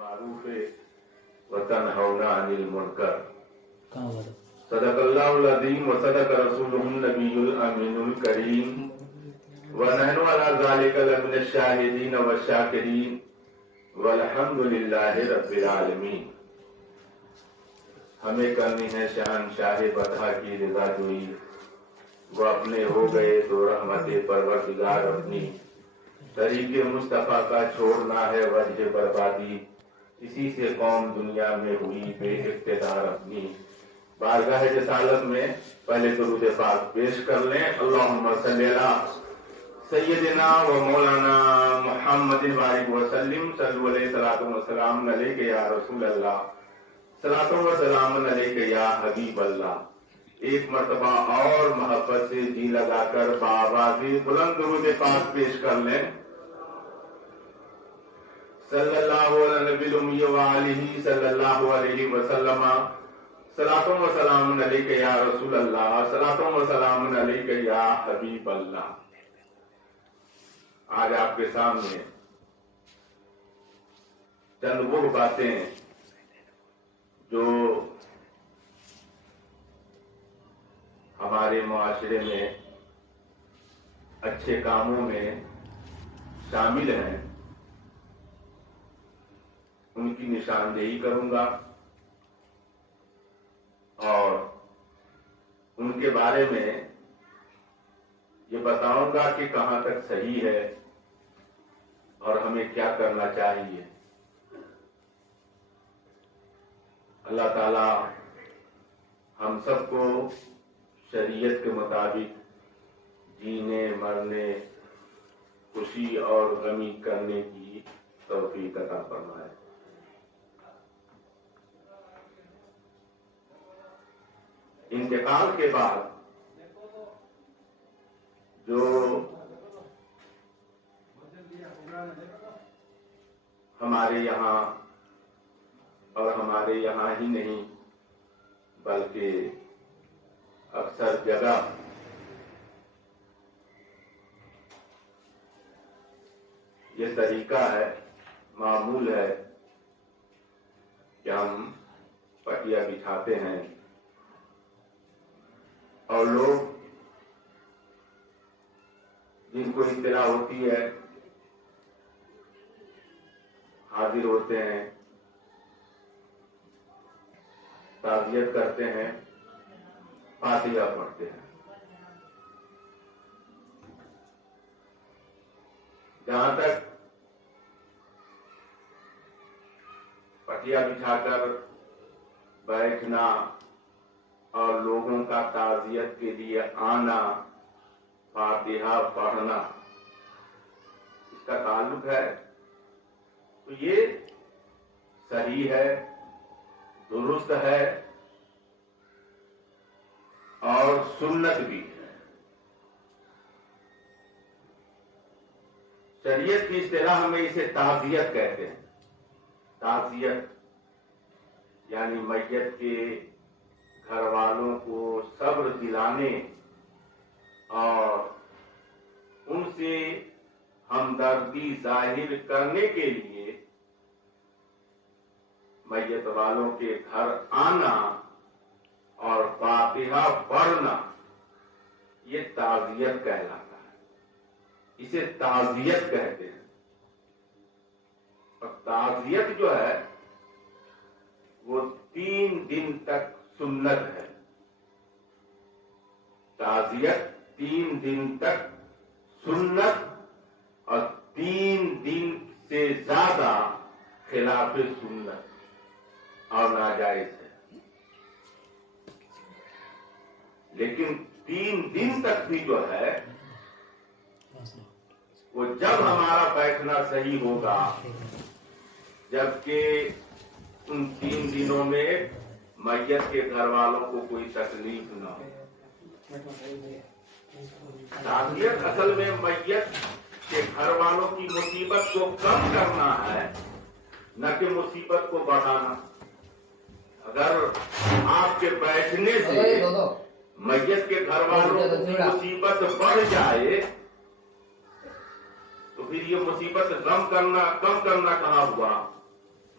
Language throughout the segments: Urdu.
بالمعروف وتنهون عن المنكر صدق العظیم وصدق رسولہ النبی الامین الکریم ونحن على ذلك لمن الشاہدین والشاکرین والحمد للہ رب العالمین۔ ہمیں کرنی ہے شہنشاہ بطحا کی رضا جوئی، وہ اپنے ہو گئے تو رحمت پروردگار اپنی، طریق مصطفیٰ کا چھوڑنا ہے وجہ بربادی، اسی سے قوم دنیا میں ہوئی بے اقتدار اپنی۔ بارگاہ رسالت میں پہلے درود پاک پیش کر لیں۔ اللہم صلی علی سیدنا و مولانا محمد بارک وسلم، صلو علیہ الصلوۃ والسلام علیک یا رسول اللہ، صلوۃ و سلام علیک یا حبیب اللہ۔ ایک مرتبہ اور محبت سے جی لگا کر بآوازی بلند درود پاک پیش کر لیں۔ صلی اللہ علیہ نبی الامی وآلہ صلی اللہ علیہ وسلم، صلوۃ و سلام علیک یا رسول اللہ، صلوۃ و سلام علیک یا حبیب اللہ۔ آج آپ کے سامنے چند وہ باتیں جو ہمارے معاشرے میں اچھے کاموں میں شامل ہیں، ان کی نشاندہی کروں گا اور ان کے بارے میں یہ بتاؤں گا کہ کہاں تک صحیح ہے اور ہمیں کیا کرنا چاہیے۔ اللہ تعالی ہم سب کو شریعت کے مطابق جینے مرنے، خوشی اور غمی کرنے کی توفیق عطا فرمائے۔ انتقال کے بعد جو ہمارے یہاں اور ہمارے یہاں ہی نہیں بلکہ اکثر جگہ یہ طریقہ ہے، معمول ہے کہ ہم پٹیا بچھاتے ہیں اور لوگ جن کو اطلاع ہوتی ہے حاضر ہوتے ہیں، تعزیت کرتے ہیں، فاتحہ پڑھتے ہیں۔ جہاں تک پٹیا بچھا کر بیٹھنا اور لوگوں کا تعزیت کے لیے آنا، فاتحہ پڑھنا، اس کا تعلق ہے تو یہ صحیح ہے، درست ہے اور سنت بھی ہے۔ شریعت کی اصطلاح میں اسے تعزیت کہتے ہیں۔ تعزیت یعنی میت کے گھر والوں کو صبر دلانے اور ان سے ہمدردی ظاہر کرنے کے لیے میت والوں کے گھر آنا اور فاتحہ پڑھنا، یہ تعزیت کہلاتا ہے، اسے تعزیت کہتے ہیں۔ اور تعزیت جو ہے وہ 3 دن تک سنت ہے۔ تعزیت 3 دن تک سنت اور 3 دن سے زیادہ خلاف سنت اور ناجائز ہے۔ لیکن 3 دن تک بھی جو ہے وہ جب ہمارا بیٹھنا صحیح ہوگا، جبکہ ان 3 دنوں میں میت کے گھر والوں کو کوئی تکلیف نہ ہو۔ تعزیت اصل میں میت کے گھر والوں کی مصیبت کو کم کرنا ہے، نہ کہ مصیبت کو بڑھانا۔ اگر آپ کے بیٹھنے سے میت کے گھر والوں کی مصیبت بڑھ جائے تو پھر یہ مصیبت کم کرنا کہاں ہوا؟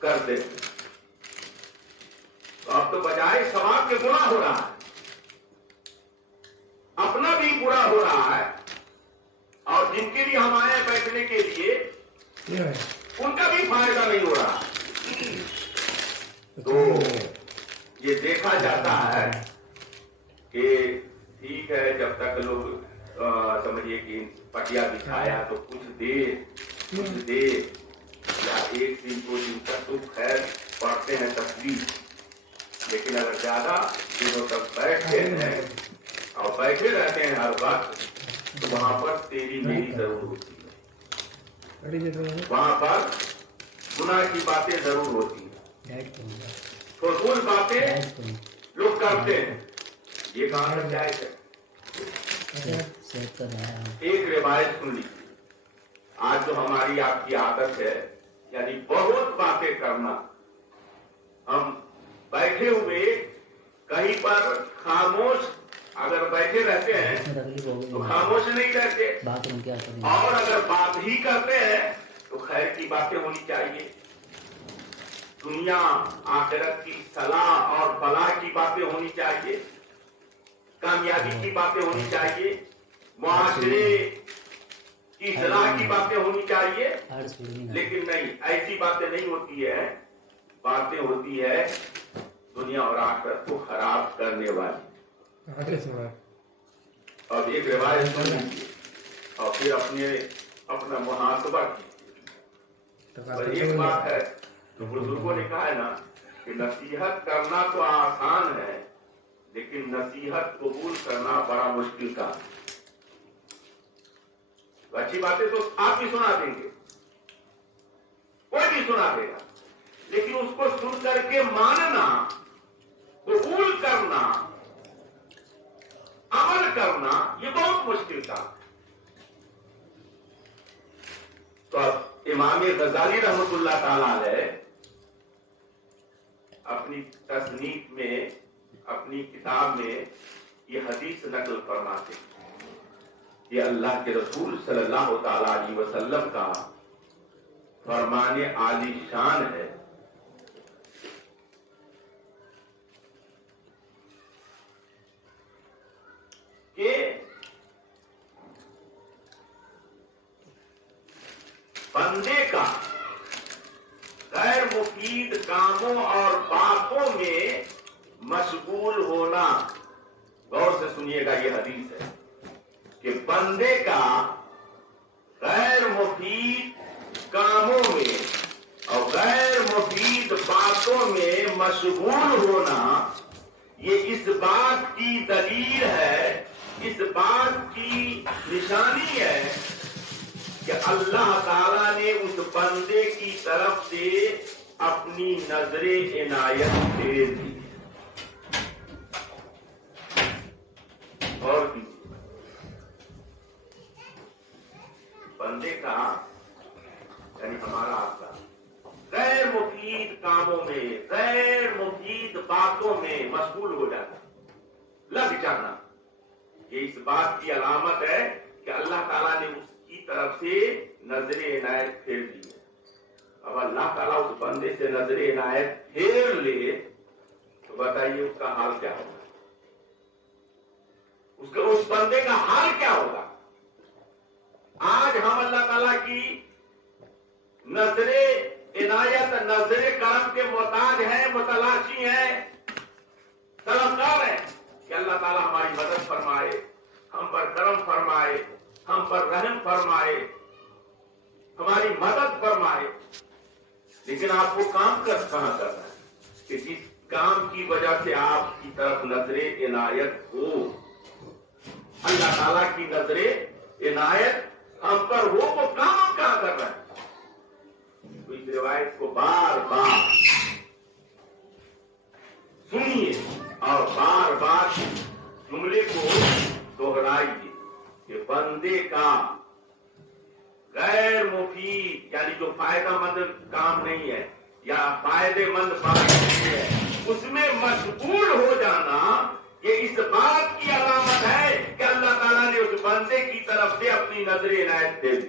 کرتے تھے. تو اب تو بجائے ثواب کے گناہ ہو رہا ہے, اپنا بھی برا ہو رہا ہے, اور جن کے لیے ہم آئے بیٹھنے کے لیے ان کا بھی فائدہ نہیں ہو رہا. تو یہ دیکھا جاتا ہے کہ ٹھیک ہے, جب تک لوگ سمجھیے کہ پٹیا دکھایا تو کچھ دے یا 1 دن 2 دن تک تو خیر پڑھتے ہیں تصویر, لیکن اگر زیادہ دنوں تک بیٹھتے ہیں اور بیٹھے رہتے ہیں ہر وقت, تو وہاں پر تیری میری ضرور ہوتی ہے, وہاں پر گناہ کی باتیں ضرور ہوتی ہیں, فضول باتیں لوگ کرتے ہیں. یہ کہاں تک جائز ہے؟ ایک روایت سن لیجیے. آج جو ہماری آپ کی عادت ہے, یعنی بہت باتیں کرنا. ہم بیٹھے ہوئے کہیں پر خاموش اگر بیٹھے رہتے ہیں تو خاموش نہیں رہتے, اور اگر بات ہی کرتے ہیں تو خیر کی باتیں ہونی چاہیے, دنیا آخرت کی صلاح اور فلاح کی باتیں ہونی چاہیے, کامیابی کی باتیں ہونی چاہیے, معاشرے کی صلاح کی باتیں ہونی چاہیے. لیکن نہیں, ایسی باتیں نہیں ہوتی ہے. باتیں ہوتی ہے دنیا اور آخرت کو خراب کرنے والی. اب ایک روایت سن لیجیے اور پھر اپنا محاسبہ کیجیے. ایک بات ہے جو بزرگوں نے کہا ہے نا کہ نصیحت کرنا تو آسان ہے, لیکن نصیحت قبول کرنا بڑا مشکل کام ہے. اچھی باتیں تو آپ بھی سنا دیں گے, کوئی بھی سنا دے گا, لیکن اس کو سن کر کے ماننا, قبول کرنا, عمل کرنا, یہ بہت مشکل کام ہے. تو اب امام غزالی رحمۃ اللہ تعالی علیہ اپنی تصنیف میں, اپنی کتاب میں یہ حدیث نقل فرماتے ہیں. یہ اللہ کے رسول صلی اللہ تعالی علیہ وسلم کا فرمان عالی شان ہے کہ بندے کا غیر مفید کاموں اور باتوں میں مشغول ہونا, غور سے سنیے گا, یہ حدیث ہے کہ بندے کا غیر مفید کاموں میں اور غیر مفید باتوں میں مشغول ہونا, یہ اس بات کی دلیل ہے, اس بات کی نشانی ہے کہ اللہ تعالیٰ نے اس بندے کی طرف سے اپنی نظر عنایت پھیر دی. اور بندے کا یعنی ہمارا آپ کا غیر مفید کاموں میں, غیر مفید باتوں میں مشغول ہو جانا, لگ جانا, یہ اس بات کی علامت ہے کہ اللہ تعالیٰ نے اس کی طرف سے نظر عنایت پھیر دی ہے. اب اللہ تعالیٰ اس بندے سے نظر عنایت پھیر لے تو بتائیے اس کا حال کیا ہوگا, اس بندے کا حال کیا ہوگا. آج ہم اللہ تعالیٰ کی نظر عنایت, نظر کرم کے محتاج ہیں, متلاشی ہیں, طلبگار ہیں کہ اللہ تعالیٰ ہماری مدد فرمائے, ہم پر کرم فرمائے, ہم پر رحم فرمائے, ہماری مدد فرمائے. لیکن آپ کو کام کہاں کرنا ہے کہ جس کام کی وجہ سے آپ کی طرف نظر عنایت ہو, اللہ تعالیٰ کی نظر عنایت ہم پر ہو, وہ کام کہاں کر رہا ہے. تو اس روایت کو بار بار سنیے اور بار بار جملے کو دوہرائیے کہ بندے کا غیر مفید یعنی جو فائدہ مند کام نہیں ہے یا فائدے مند بات نہیں ہے, اس میں مشغول ہو جانا, یہ اس بات کی علامت ہے کہ اللہ تعالیٰ نے اس بندے کی طرف سے اپنی نظر عنایت دے دی.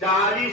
40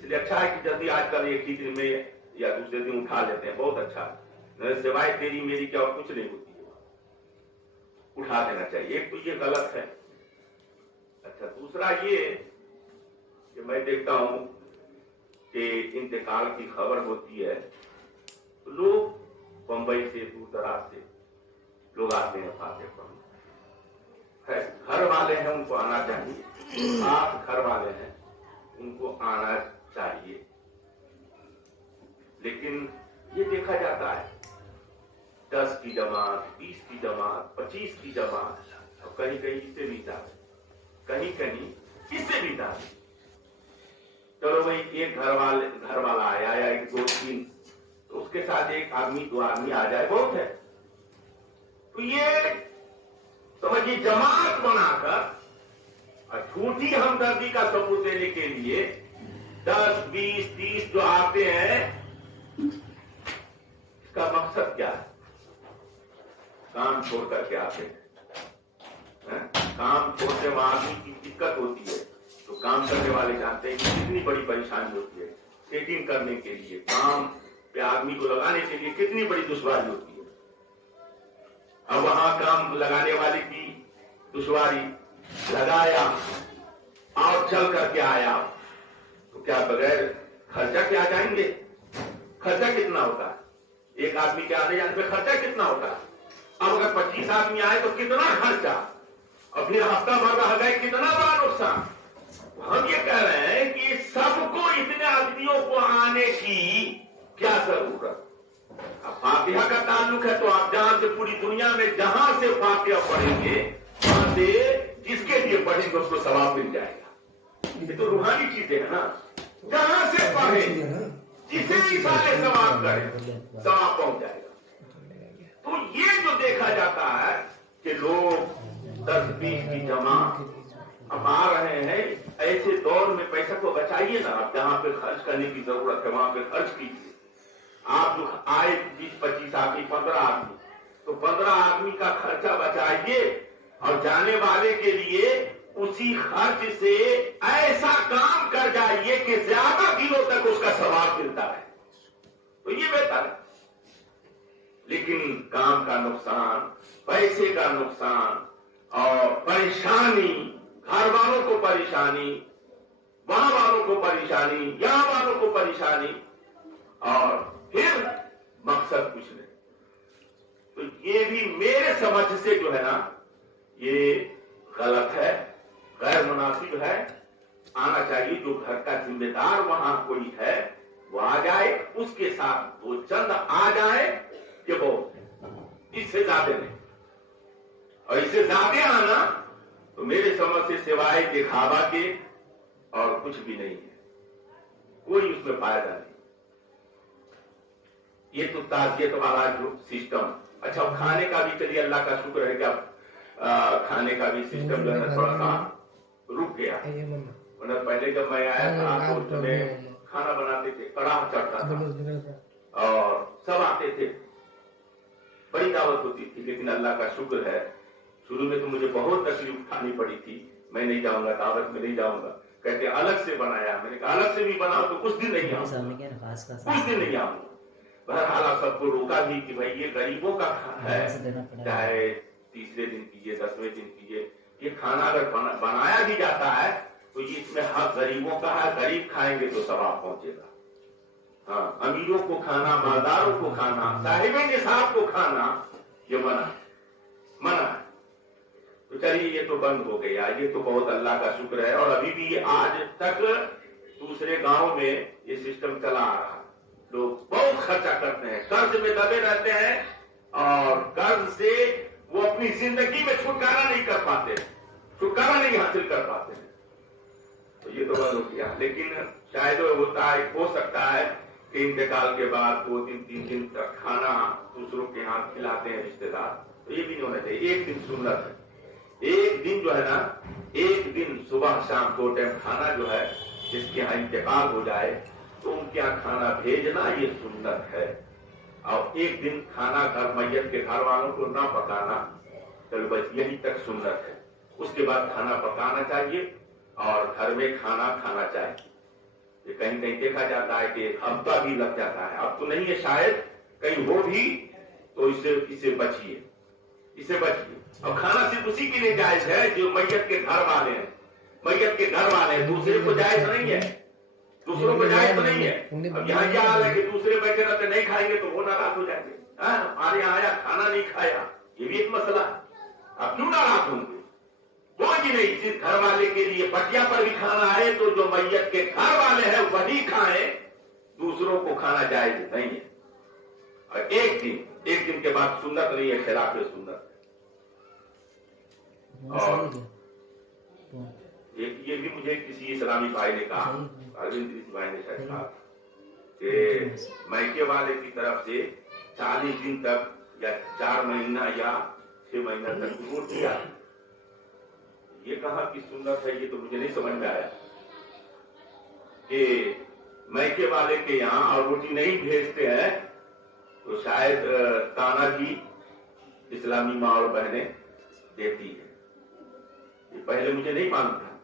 اس لیے اچھا ہے کہ جلدی آج کل ایک ہی دن میں یا دوسرے دن اٹھا لیتے ہیں، بہت اچھا ہے، سوائے تیری میری کیا اور کچھ نہیں ہوتی ہے، اٹھا دینا چاہیے. ایک تو یہ غلط ہے. اچھا دوسرا یہ کہ میں دیکھتا ہوں کہ انتقال کی خبر ہوتی ہے تو لوگ بمبئی سے دور دراز سے لوگ آتے ہیں فاتح پڑھنے. گھر والے ہیں ان کو آنا چاہیے، آپ گھر والے ہیں ان کو آنا چاہیے، لیکن یہ دیکھا جاتا ہے 10 کی جماعت، 20 کی جماعت، 25 کی جماعت، اور کہیں کہیں اس سے بھی زیادہ، کہیں کہیں اس سے بھی زیادہ. چلو بھائی ایک گھر والا آیا یا ایک 2-3، تو اس کے ساتھ ایک آدمی 2 آدمی آ جائے بہت ہے. تو یہ سمجھیے جماعت بنا کر اور جھوٹی ہمدردی کا ثبوت دینے کے لیے 10، 20، 30 جو آتے ہیں، اس کا مقصد کیا ہے؟ کام چھوڑ کر کے آتے ہیں. کام چھوڑنے میں آدمی کی دقت ہوتی ہے تو کام کرنے والے جانتے ہیں کہ کتنی بڑی پریشانی ہوتی ہے. سیٹنگ کرنے کے لیے، کام پہ آدمی کو لگانے کے لیے کتنی بڑی دشواری ہوتی ہے. اب وہاں کام لگانے والے کی دشواری، لگایا اور چل کر کے آیا تو کیا بغیر خرچہ کے آ جائیں گے؟ خرچہ کتنا ہوتا ہے؟ ایک آدمی کے آنے جانے پہ خرچہ کتنا ہوتا ہے؟ اب اگر 25 آدمی آئے تو کتنا خرچہ، اور پھر ہفتہ بھر رہ گئے کتنا بڑا نقصان. ہم یہ کہہ رہے ہیں کہ سب کو اتنے آدمیوں کو آنے کی کیا ضرورت. اب فاتحہ کا تعلق ہے تو آپ جہاں سے پوری دنیا میں جہاں سے فاتحہ پڑھیں گے وہاں سے جس کے لیے پڑھیں گے اس کو ثواب مل جائے گا. یہ تو روحانی چیزیں ہیں نا. جہاں سے پڑھیں جسے اشارے ثواب کریں ثواب پہنچ جائے گا. تو یہ جو دیکھا جاتا ہے کہ لوگ 10-20 کی جماعت اب آ رہے ہیں، ایسے دور میں پیسہ کو بچائیے نا. آپ جہاں پہ خرچ کرنے کی ضرورت ہے وہاں پہ خرچ کیجیے. آپ جو آئے 20-25 آدمی، 15 آدمی، تو 15 آدمی کا خرچہ بچائیے اور جانے والے کے لیے اسی خرچ سے ایسا کام کر جائیے کہ زیادہ دنوں تک اس کا ثواب ملتا ہے. تو یہ بہتر ہے. لیکن کام کا نقصان، پیسے کا نقصان اور پریشانی، گھر والوں کو پریشانی، وہاں والوں کو پریشانی، یہاں والوں کو پریشانی، اور پھر مقصد کچھ نہیں. تو یہ بھی میرے سمجھ سے جو ہے نا یہ غلط ہے، غیر مناسب ہے. آنا چاہیے جو گھر کا ذمہ دار وہاں کوئی ہے وہ آ جائے، اس کے ساتھ وہ چند آ جائے کہ وہ اس سے زیادہ نہیں. اور اس سے زیادہ آنا تو میرے سمجھ سے سوائے دکھاوا کے اور کچھ بھی نہیں ہے، کوئی اس میں فائدہ نہیں. یہ تو تعزیت والا جو سسٹم. اچھا کھانے کا بھی چلیے اللہ کا شکر ہے کہ اب کھانے کا بھی سسٹم جو ہے تھوڑا سا رک گیا. پہلے جب میں آیا تھا تو اس میں کھانا بناتے تھے، کڑاہ چڑھتا تھا اور سب آتے تھے، بڑی دعوت ہوتی تھی. لیکن اللہ کا شکر ہے شروع میں تو مجھے بہت تکلیف اٹھانی پڑی تھی. میں نہیں جاؤں گا دعوت میں، نہیں جاؤں گا، کہتے الگ سے بنایا. میں نے کہا الگ سے بھی بناؤ تو کچھ دن نہیں آؤں گا، کچھ دن نہیں آؤں گا. بہرحال آپ سب کو روکا بھی کہ بھائی یہ غریبوں کا کھانا ہے، چاہے تیسرے دن کیجیے 10ویں دن کیجیے. یہ کھانا اگر بنایا بھی جاتا ہے تو یہ اس میں حق غریبوں کا ہے. غریب کھائیں گے تو ثواب پہنچے گا. ہاں امیروں کو کھانا، مالداروں کو کھانا، صاحب نصاب کو کھانا یہ منع ہے. تو چلیے یہ تو بند ہو گیا، یہ تو بہت اللہ کا شکر ہے. اور ابھی بھی آج تک دوسرے گاؤں میں یہ سسٹم چلا آ رہا ہے. لوگ بہت خرچہ کرتے ہیں، قرض میں دبے رہتے ہیں اور قرض سے وہ اپنی زندگی میں چھٹکارا نہیں کر پاتے، چھٹکارا نہیں حاصل کر پاتے. تو یہ تو بند ہو گیا. لیکن شاید ہوتا ہے، ہو سکتا ہے کہ انتقال کے بعد 2 دن 3 دن تک کھانا دوسروں کے ہاتھ کھلاتے ہیں رشتے دار. تو یہ بھی نہیں ہونا چاہیے. ایک دن سنت ہے، ایک دن جو ہے نا، ایک دن صبح شام 2 ٹائم کھانا جو ہے جس کے یہاں انتقال ہو جائے تو ان کے یہاں کھانا بھیجنا یہ سنت ہے. اور ایک دن کھانا گھر میت کے گھر والوں کو نہ پکانا، چلو بس یہی تک سنت ہے. اس کے بعد کھانا پکانا چاہیے اور گھر میں کھانا کھانا چاہیے. کہ کہیں کہیں دیکھا جاتا ہے کہ ہفتہ بھی لگ جاتا ہے. اب تو نہیں ہے شاید, کہیں ہو بھی تو اسے بچیے, اسے بچیے. اب کھانا صرف اسی کے لیے جائز ہے جو میت کے گھر والے ہیں, میت کے گھر والے ہیں, دوسرے کو جائز نہیں ہے, دوسروں کو جائز تو نہیں ہے. اب یہاں کیا حال ہے کہ دوسرے بیٹھے رہتے نہیں کھائیں گے تو وہ ناراض ہو جائیں گے, ہمارے یہاں آیا کھانا نہیں کھایا, یہ بھی ایک مسئلہ ہے. اب کیوں ناراض ہوں گے؟ کوئی بھی نہیں, جس گھر والے کے لیے پٹیا پر بھی کھانا آئے تو جو میت کے گھر والے ہیں وہی کھائیں, دوسروں کو کھانا جائز نہیں ہے. اور ایک دن کے بعد سنت نہیں ہے, خلاف سنت. اور یہ بھی مجھے کسی اسلامی بھائی نے کہا, اروند بھائی نے شاید کہا کہ میکے والے کی طرف سے 40 دن تک یا 4 مہینہ یا 6 مہینہ تک روٹ دیا. یہ کہا کہ سنت ہے, یہ تو مجھے نہیں سمجھ میں آیا کہ میکے والے کے یہاں اور روٹی نہیں بھیجتے ہیں تو شاید تانا بھی اسلامی ماں اور بہنیں دیتی ہے. یہ پہلے مجھے نہیں معلوم تھا,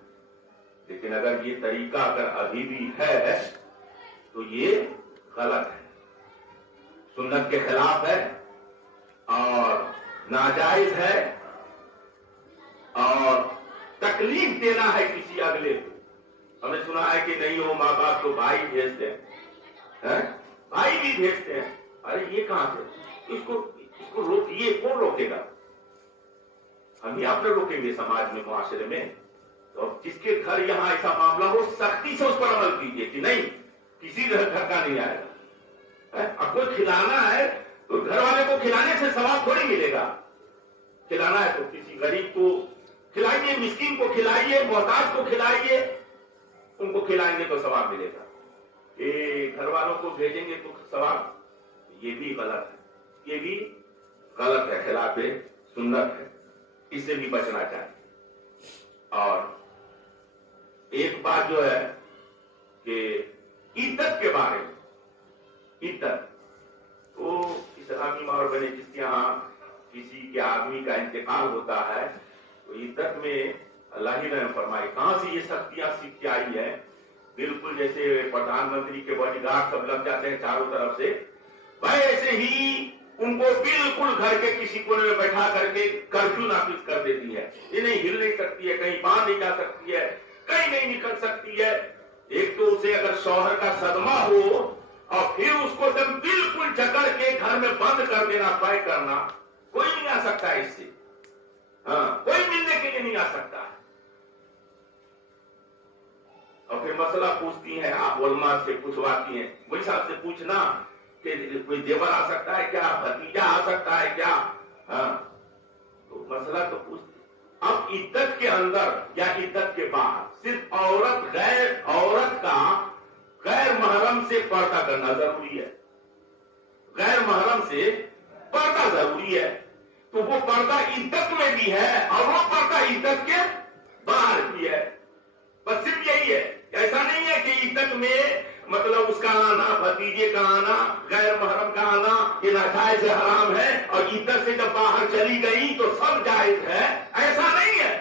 لیکن اگر یہ طریقہ اگر ابھی بھی ہے تو یہ غلط ہے, سنت کے خلاف ہے اور ناجائز ہے, اور تکلیف دینا ہے کسی اگلے کو. ہمیں سنا ہے کہ نہیں ہو ماں باپ تو بھائی بھیجتے ہیں, بھائی بھی بھیجتے ہیں. ارے یہ کہاں سے, اس کو روکیے, کون روکے گا؟ ہم ہی آپ نے روکیں گے سماج میں, معاشرے میں. تو جس کے گھر یہاں ایسا معاملہ ہو سختی سے اس پر عمل کیجیے کہ نہیں کسی گھر کا نہیں آئے گا. اب کوئی کھلانا ہے تو گھر والے کو کھلانے سے ثواب تھوڑی ملے گا. کھلانا ہے تو کسی غریب کو کھلائیے, مسکین کو کھلائیے, محتاج کو کھلائیے, ان کو کھلائیں گے تو ثواب ملے گا. گھر والوں کو بھیجیں گے تو ثواب, یہ بھی غلط ہے, یہ بھی غلط ہے, خلاف سنت ہے, اس سے بھی بچنا چاہیے. اور ایک بات جو ہے کہ عدت کے بارے میں, عدت تو اسلامی ماں اور بہنیں جس کے یہاں کسی کے آدمی کا انتقال ہوتا ہے تو عدت میں اللہ ہی نے فرمائی کہاں سے یہ سختیاں سیکھ کے آئی ہے. بالکل جیسے پردھان منتری کے باڈی گارڈ سب لگ جاتے ہیں چاروں طرف سے, ویسے ہی ان کو بالکل گھر کے کسی کونے میں بیٹھا کر کے کرفیو نافذ کر دیتی ہے. یہ نہیں ہل نہیں سکتی ہے, کہیں باہر نہیں جا سکتی ہے, کہیں نہیں نکل سکتی ہے. ایک تو اسے اگر شوہر کا صدمہ ہو اور پھر اس کو جب بالکل جکڑ کے گھر میں بند کر دینا, پیک کرنا, کوئی نہیں آ سکتا ہے اس سے, کوئی ملنے کے لیے نہیں آ سکتا ہے. اور پھر مسئلہ پوچھتی ہیں, آپ علماء سے پوچھواتی ہیں, وہی صاحب سے پوچھنا کہ کوئی دیور آ سکتا ہے کیا, بھتیجا آ سکتا ہے کیا, تو مسئلہ تو پوچھتے. اب عدت کے اندر یا عدت کے باہر صرف عورت کا غیر محرم سے پردہ کرنا ضروری ہے, غیر محرم سے پردہ ضروری ہے. تو وہ پردہ عدت میں بھی ہے اور وہ پردہ عدت کے باہر بھی ہے. بس صرف یہی ہے, ایسا نہیں ہے کہ عدت میں مطلب اس کا آنا, بھتیجے کا آنا, غیر محرم کا آنا یہ ناجائز حرام ہے, اور عدت سے جب باہر چلی گئی تو سب جائز ہے, ایسا نہیں ہے.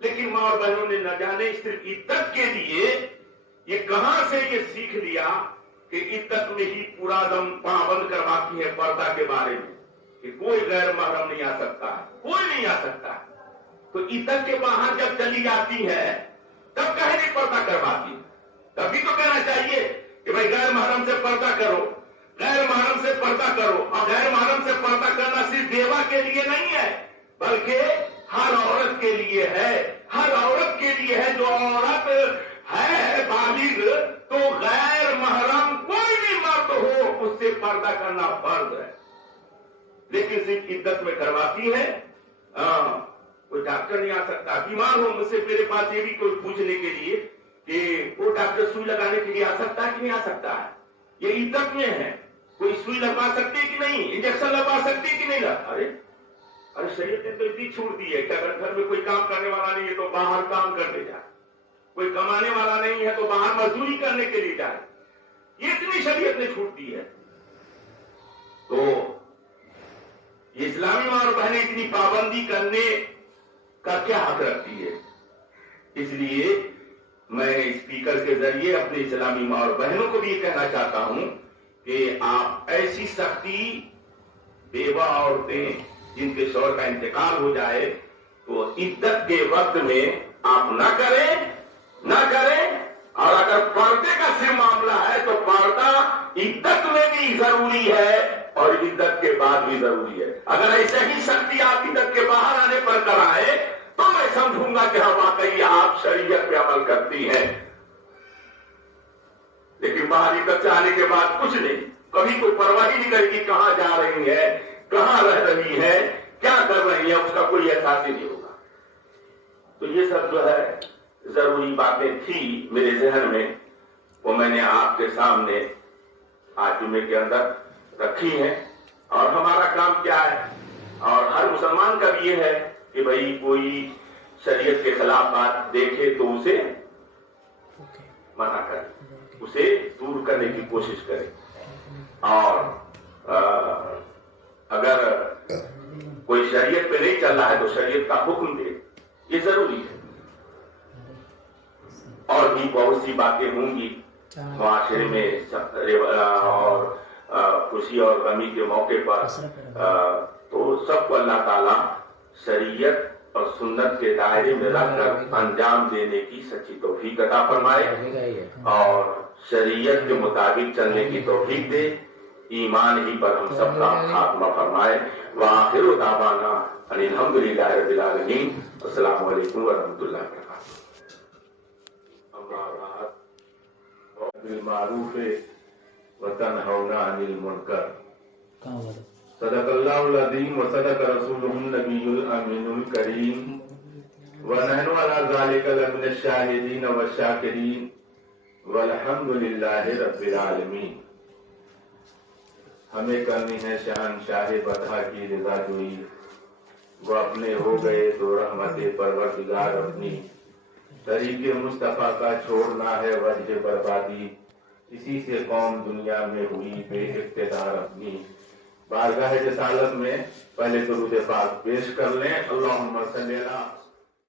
لیکن ماں اور بہنوں نے نہ جانے صرف عدت کے لیے یہ کہاں سے یہ سیکھ لیا کہ عدت میں ہی پورا دم پابند کرواتی ہے پردہ کے بارے میں کہ کوئی غیر محرم نہیں آ سکتا ہے, کوئی نہیں آ سکتا ہے. تو عدت کے باہر جب چلی جاتی ہے تب کہیں نہیں پردہ کرواتی, تبھی تو کہنا چاہیے کہ بھائی غیر محرم سے پردہ کرو, غیر محرم سے پردہ کرو. اور غیر محرم سے پردہ کرنا صرف بیوہ کے لیے نہیں ہے بلکہ ہر عورت کے لیے ہے, ہر عورت کے لیے ہے. جو عورت ہے بالغ تو غیر محرم کوئی بھی مرد ہو اس سے پردہ کرنا فرض ہے, لیکن صرف عدت میں کرواتی ہے. کوئی ڈاکٹر نہیں آ سکتا, بیمار ہو مجھ سے میرے پاس یہ بھی کوئی پوچھنے کے لیے کہ وہ ڈاکٹر سوئی لگانے کے لیے آ سکتا ہے کہ نہیں آ سکتا ہے, یہ عدت میں ہے. کوئی سوئی لگوا سکتے کہ نہیں, انجیکشن لگوا سکتے کہ نہیں. ارے شریعت نے تو اتنی چھوٹ دی ہے کہ اگر گھر میں کوئی کام کرنے والا نہیں ہے تو باہر کام کرنے جائے, کوئی کمانے والا نہیں ہے تو باہر مزدوری کرنے کے لیے جائے. یہ اتنی شریعت نے چھوٹ دی ہے. تو یہ اسلامی ماں اور بہنیں اتنی پابندی کرنے کا کیا حق رکھتی ہے. اس لیے میں اسپیکر کے ذریعے اپنے اسلامی ماں اور بہنوں کو بھی یہ کہنا چاہتا ہوں کہ آپ ایسی سختی بیوہ عورتیں جن کے شوہر کا انتقال ہو جائے تو عدت کے وقت میں آپ نہ کریں اور اگر پردے کا صرف معاملہ ہے تو پردہ عدت میں بھی ضروری ہے اور عدت کے بعد بھی ضروری ہے. اگر ایسے ہی سختی آپ عدت کے باہر آنے پر کرائے تو میں سمجھوں گا کہ ہاں واقعی آپ شریعت پہ عمل کرتی ہیں. لیکن باہر عدت سے آنے کے بعد کچھ نہیں, کبھی کوئی پرواہ نہیں کرے گی کہاں جا رہی ہے, کہاں رہ رہی ہے, کیا کر رہی ہے, اس کا کوئی احساس ہی نہیں ہوگا. تو یہ سب جو ہے ضروری باتیں تھی میرے ذہن میں, وہ میں نے آپ کے سامنے آج جمعے کے اندر رکھی ہیں. اور ہمارا کام کیا ہے, اور ہر مسلمان کا بھی یہ ہے کہ بھئی کوئی شریعت کے خلاف بات دیکھے تو اسے منع کرے, اسے دور کرنے کی کوشش کرے, اور اگر کوئی شریعت پہ نہیں چل رہا ہے تو شریعت کا حکم دے, یہ ضروری ہے. اور بھی بہت سی باتیں ہوں گی معاشرے میں اور خوشی اور غمی کے موقع پر, تو سب کو اللہ تعالیٰ شریعت اور سنت کے دائرے میں رکھ کر انجام دینے کی سچی توفیق عطا فرمائے اور شریعت کے مطابق چلنے کی توفیق دے. ایمان ہی پر ہم سب کا خاتمہ فرمائے. وآخر دعوانا ان الحمدللہ رب العالمین. السلام علیکم ورحمۃ اللہ وبرکاتہ. بالمعروف وتنہون عن المنکر. صدق اللہ العظیم وصدق رسولہ النبی الامین الکریم ونحن علی ذلک لمن الشاہدین والشاکرین والحمد للہ رب العالمین. ہمیں کرنی ہے شہنشاہ بطحا کی رضا جوئی, وہ اپنے ہو گئے تو رحمت پروردگار اپنی. طریق مصطفیٰ کا چھوڑنا ہے وجہ بربادی, اسی سے قوم دنیا میں ہوئی بے اقتدار اپنی. بارگاہ رسالت میں پہلے درود پاک پیش کر لیں. اللہم صلی اللہ